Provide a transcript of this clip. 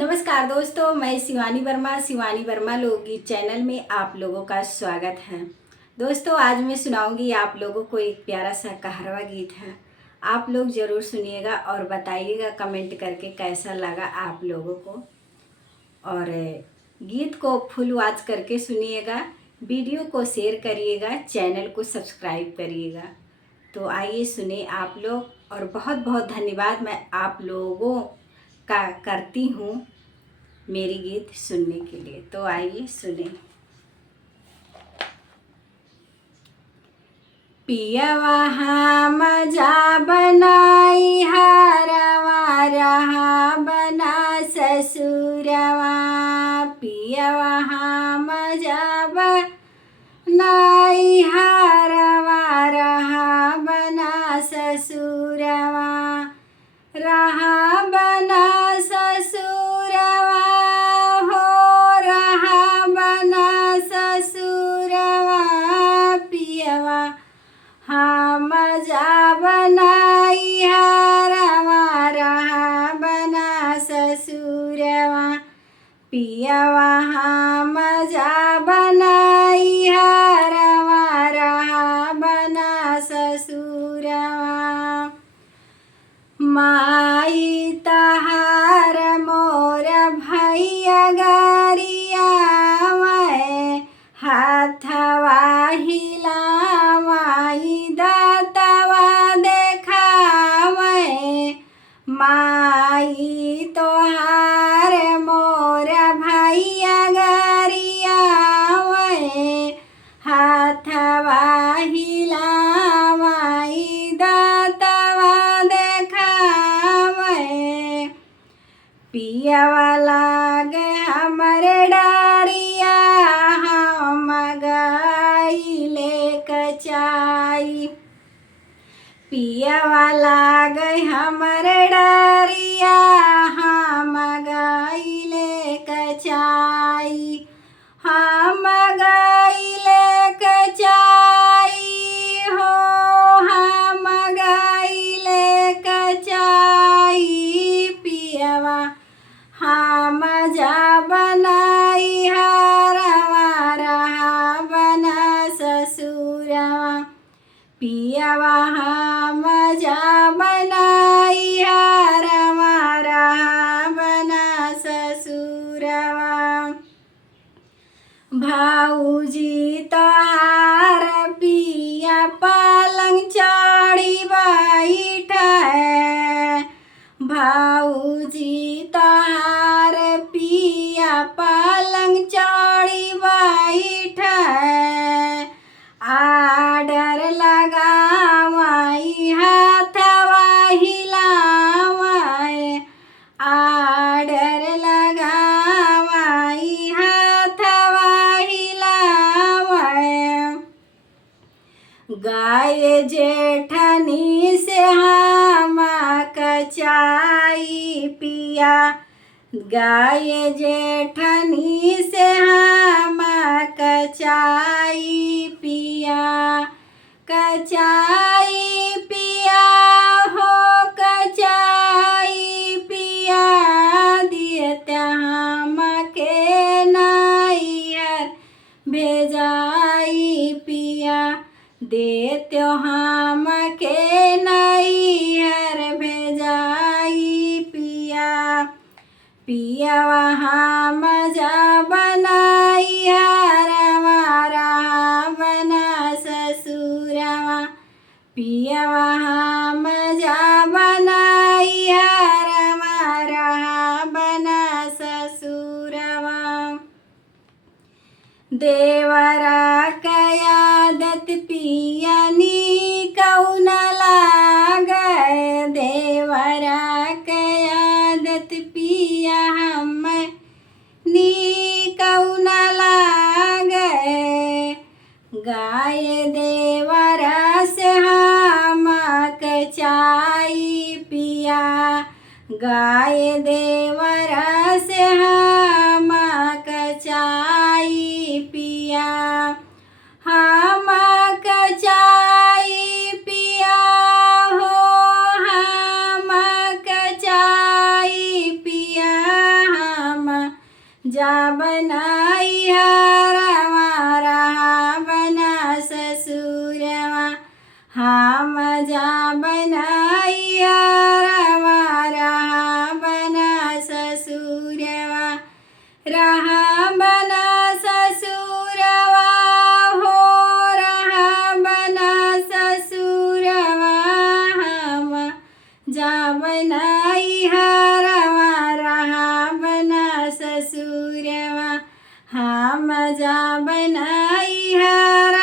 नमस्कार दोस्तों, मैं शिवानी वर्मा लोकगीत चैनल में आप लोगों का स्वागत है। दोस्तों, आज मैं सुनाऊंगी आप लोगों को एक प्यारा सा कहरवा गीत है। आप लोग ज़रूर सुनिएगा और बताइएगा कमेंट करके कैसा लगा आप लोगों को। और गीत को फुल वॉच करके सुनिएगा, वीडियो को शेयर करिएगा, चैनल को सब्सक्राइब करिएगा। तो आइए सुने आप लोग, और बहुत बहुत धन्यवाद मैं आप लोगों का करती हूँ मेरी गीत सुनने के लिए। तो आइए सुने। पियवा मजा बनाई हरवा रहा बना ससुरवा। पियवा मजा बनाई हरवा रहा बना ससुरवा। रहा बना ससुरवा हो, रहा बना ससुरवा। पियवा मजा बनाई हरवा रहा बना ससुरवा। पियवा मजा बनाई हरवा रहा बना ससुरवा। माई तहार मोर भैया गरिया मैं हाथवा हिलावाई दातवा देखावे। माई तोहार मोर भैया गरिया मैं हाथवा हिलावाई दातवा पियवा लागे हमरे डारिया हम गइले कचाई। पियवा लागे हमरे डारिया हम गइले कचाई। हम गइले कचाई हो, हम गइले कचाई। पियवा मजा बनाई हरवा रहा बना ससुरवा। पियवा मजा बनाई हरवा रहा बना ससुरवा। भाऊजी तोहार पिया पलंग चढ़ी बैठे। भाऊजी तोहार पिया पलंग चढ़ी बैठे। आडर लगावाई हाथवा हिलावाई। आडर लगावाई हाथवा हिलावाई। गाय जेठनी से हम कचाई पिया। गाय जेठनी से हम कचाई पिया। कचाई पिया हो, कचाई पिया। दियत हम के नाइयर भेजाई पिया। देत्यो हम के नैहर भेजाई पिया। पियवा मजा बनाई हरवा रहा बना ससुरवा। पियवा मजा बनाई हरवा रहा बना ससुरवा। देवरा कयादत पियनी कौन लागे। देवरा कयादत पिया हम नी कौन लागे। गाय देवरा से हम कचाई पिया। गाय देवरा से हम कचाई पिया। हम कचाई पिया हो, हम कचाई पिया। जा बनाई हरवा रहा बना ससुरवा हम जा बनाई हरवा रहा बना ससुरवा रहा बना ससुरवा हो रहा बना ससुरवा हम जा बनाई हरवा रहा बना ससुरवा हम जा बनाई हरवा